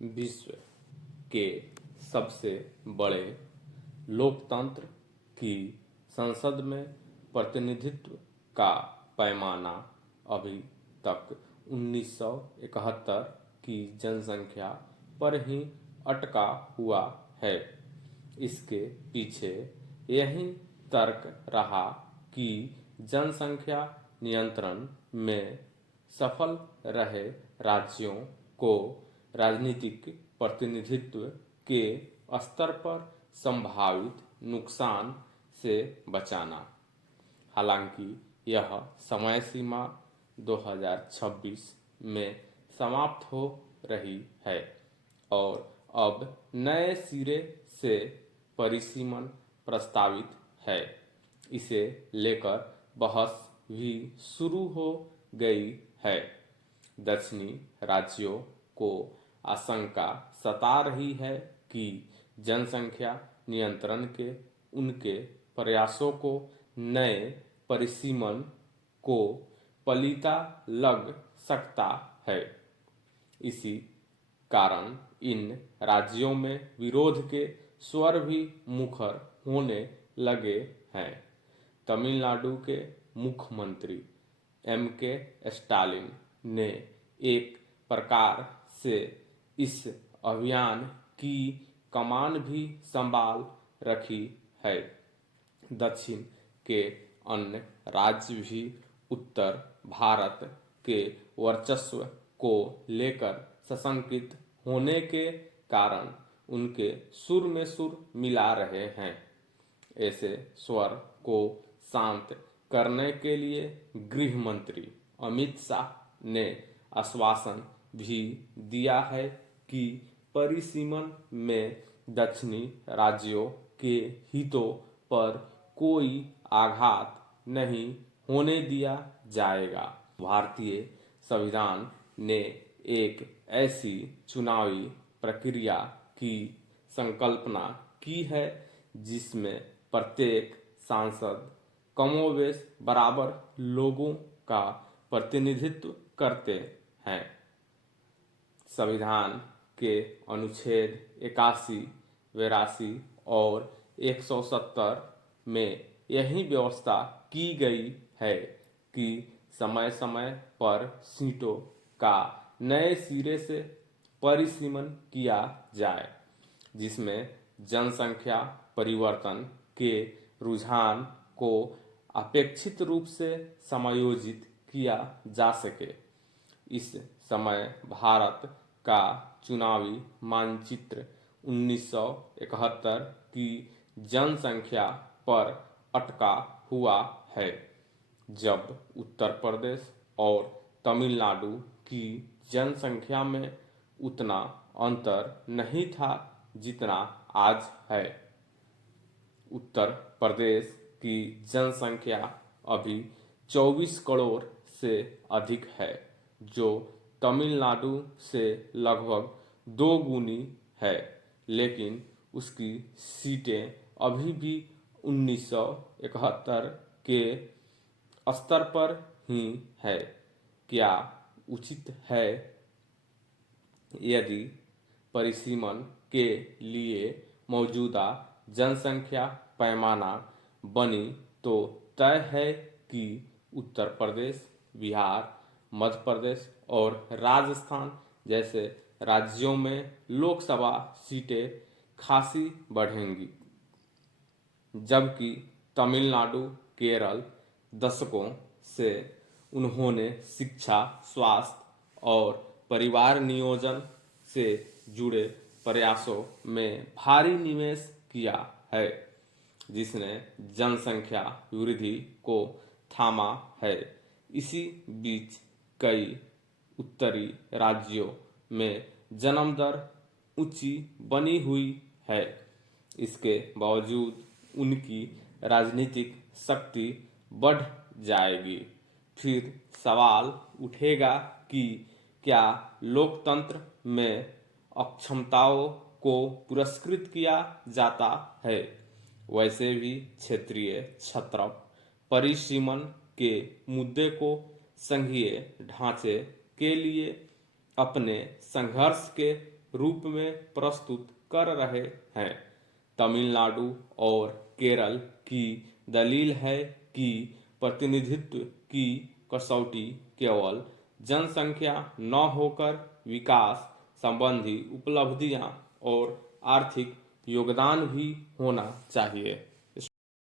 विश्व के सबसे बड़े लोकतंत्र की संसद में प्रतिनिधित्व का पैमाना अभी तक 1971 की जनसंख्या पर ही अटका हुआ है। इसके पीछे यही तर्क रहा कि जनसंख्या नियंत्रण में सफल रहे राज्यों को राजनीतिक प्रतिनिधित्व के स्तर पर संभावित नुकसान से बचाना। हालांकि यह समय सीमा 2026 में समाप्त हो रही है और अब नए सिरे से परिसीमन प्रस्तावित है। इसे लेकर बहस भी शुरू हो गई है। दक्षिणी राज्यों को आशंका सता रही है कि जनसंख्या नियंत्रण के उनके प्रयासों को नए परिसीमन को पलीता लग सकता है। इसी कारण इन राज्यों में विरोध के स्वर भी मुखर होने लगे हैं। तमिलनाडु के मुख्यमंत्री M.K. स्टालिन ने एक प्रकार से इस अभियान की कमान भी संभाल रखी है। दक्षिण के अन्य राज्य भी उत्तर भारत के वर्चस्व को लेकर सशंकित होने के कारण उनके सुर में सुर मिला रहे हैं। ऐसे स्वर को शांत करने के लिए गृह मंत्री अमित शाह ने आश्वासन भी दिया है कि परिसीमन में दक्षिणी राज्यों के हितों पर कोई आघात नहीं होने दिया जाएगा। भारतीय संविधान ने एक ऐसी चुनावी प्रक्रिया की संकल्पना की है जिसमें प्रत्येक सांसद कमोबेश बराबर लोगों का प्रतिनिधित्व करते हैं। संविधान के अनुच्छेद 81, 82 और 170 में यही व्यवस्था की गई है कि समय समय पर सीटों का नए सिरे से परिसीमन किया जाए, जिसमें जनसंख्या परिवर्तन के रुझान को अपेक्षित रूप से समायोजित किया जा सके। इस समय भारत का चुनावी मानचित्र 1971 की जनसंख्या पर अटका हुआ है, जब उत्तर प्रदेश और तमिलनाडु की जनसंख्या में उतना अंतर नहीं था जितना आज है। उत्तर प्रदेश की जनसंख्या अभी 24 करोड़ से अधिक है, जो तमिलनाडु से लगभग 2 गुनी है, लेकिन उसकी सीटें अभी भी 1971 के स्तर पर ही है। क्या उचित है यदि परिसीमन के लिए मौजूदा जनसंख्या पैमाना बनी तो तय है कि उत्तर प्रदेश, बिहार, मध्य प्रदेश और राजस्थान जैसे राज्यों में लोकसभा सीटें खासी बढ़ेंगी, जबकि तमिलनाडु, केरल दशकों से उन्होंने शिक्षा, स्वास्थ्य और परिवार नियोजन से जुड़े प्रयासों में भारी निवेश किया है, जिसने जनसंख्या वृद्धि को थामा है। इसी बीच कई उत्तरी राज्यों में जन्म दर ऊंची बनी हुई है। इसके बावजूद उनकी राजनीतिक शक्ति बढ़ जाएगी। फिर सवाल उठेगा कि क्या लोकतंत्र में अक्षमताओं को पुरस्कृत किया जाता है। वैसे भी क्षेत्रीय छत्रप परिसीमन के मुद्दे को संघीय ढांचे के लिए अपने संघर्ष के रूप में प्रस्तुत कर रहे हैं। तमिलनाडु और केरल की दलील है कि प्रतिनिधित्व की कसौटी केवल जनसंख्या न होकर विकास संबंधी उपलब्धियां और आर्थिक योगदान भी होना चाहिए।